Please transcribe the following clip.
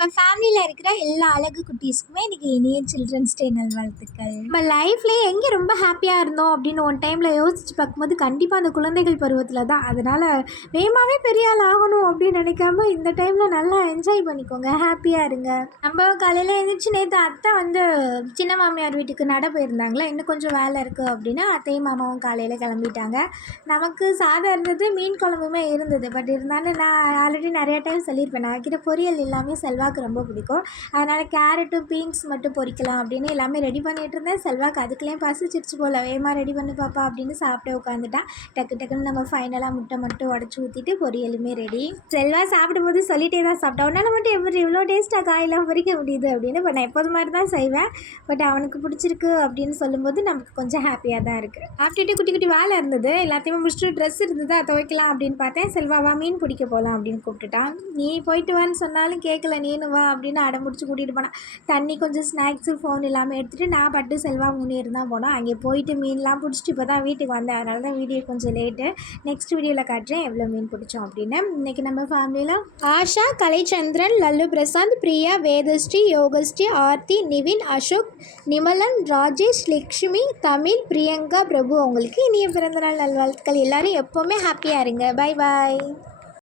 நம்ம ஃபேமிலியில் இருக்கிற எல்லா அழகு குட்டீஸ்க்குமே இன்றைக்கி இனிய சில்ட்ரன்ஸ் டே நல்வாழ்த்துக்கள். நம்ம லைஃப்லேயே எங்கே ரொம்ப ஹாப்பியாக இருந்தோம் அப்படின்னு ஒன் டைமில் யோசிச்சு பார்க்கும்போது கண்டிப்பாக அந்த குழந்தைகள் பருவத்தில் தான். அதனால் வேகமாகவே பெரிய ஆள் ஆகணும் அப்படின்னு நினைக்காம இந்த டைமில் நல்லா என்ஜாய் பண்ணிக்கோங்க. ஹாப்பியாக இருங்க. நம்ம காலையில் எழுந்திரிச்சு நேற்று அத்தை வந்து சின்ன மாமியார் வீட்டுக்கு நட போயிருந்தாங்களா இன்னும் கொஞ்சம் வேலை இருக்குது அப்படின்னா அத்தையும் மாமாவும் காலையில் கிளம்பிட்டாங்க. நமக்கு சாதம் இருந்தது மீன் குழம்புமே இருந்தது. பட் இருந்தாலும் நான் ஆல்ரெடி நிறைய டைம் சொல்லியிருப்பேன். நான் கிட்ட பொரியல் எல்லாமே செல்வாக்கு ரொம்ப பிடிக்கும். அதனால் கேரட்டும் பீன்ஸ் மட்டும் பொரிக்கலாம் அப்படின்னு எல்லாமே ரெடி பண்ணிகிட்டு இருந்தேன். செல்வாக்கு அதுக்குள்ளேயும் பசிச்சிருச்சு போல். வேகமாக ரெடி பண்ணு பாப்பா அப்படின்னு சாப்பிட்டு உட்காந்துட்டான் டக்கு டக்குன்னு நம்ம ஃபைனலாக முட்டை மட்டும் உடச்சி ஊற்றிட்டு பொரியலுமே ரெடி செல்வா சாப்பிடும்போது சொல்லிட்டே தான் சாப்பிட்டேன் உன்னால் மட்டும் எப்படி இவ்வளோ டேஸ்ட்டாக காயெல்லாம் பொறிக்க முடியுது அப்படின்னு இப்போ நான் எப்போது மாதிரி தான் செய்வேன். பட் அவனுக்கு பிடிச்சிருக்கு அப்படின்னு சொல்லும்போது நமக்கு கொஞ்சம் ஹாப்பியாக தான் இருக்குது சாப்பிட்டுட்டு குட்டி குட்டி வேலை இருந்தது. எல்லாத்தையுமே முடிச்சுட்டு ட்ரெஸ் இருந்தது அதை துவைக்கலாம் அப்படின்னு பார்த்தேன். செல்வாவா மீன் பிடிக்க போகலாம் அப்படின்னு கூப்பிட்டுட்டான் நீ போயிட்டு வான்னு சொன்னாலும் கேட்கல நீ நீனு வா அப்படின்னு அடம்பிடிச்சி கூட்டிகிட்டு போனான் தண்ணி கொஞ்சம் ஸ்நாக்ஸு ஃபோன் எல்லாமே எடுத்துகிட்டு நான் பட்டு செல்வா முன்னேறி தான் போனோம். அங்கே போயிட்டு மீன்லாம் பிடிச்சிட்டு இப்போ தான் வீட்டுக்கு வந்தேன். அதனால தான் வீடியோ கொஞ்சம் லேட்டு நெக்ஸ்ட் வீடியோவில் காட்டுறேன் எவ்வளோ மீன் பிடிச்சோம் அப்படின்னு. இன்றைக்கி நம்ம ஃபேமிலியில் ஆஷா கலைச்சந்திரன் லல்லு பிரசாந்த் பிரியா வேதஸ்ரீ யோகஸ்ரீ ஆர்த்தி நிவின் அசோக் நிமலன் ராஜேஷ் லக்ஷ்மி தமிழ் பிரியங்கா பிரபு. அவங்களுக்கு இனிய பிறந்தநாள் நல்வாழ்த்துக்கள். எல்லோரும் எப்போவுமே ஹாப்பியாக இருங்க. Bye bye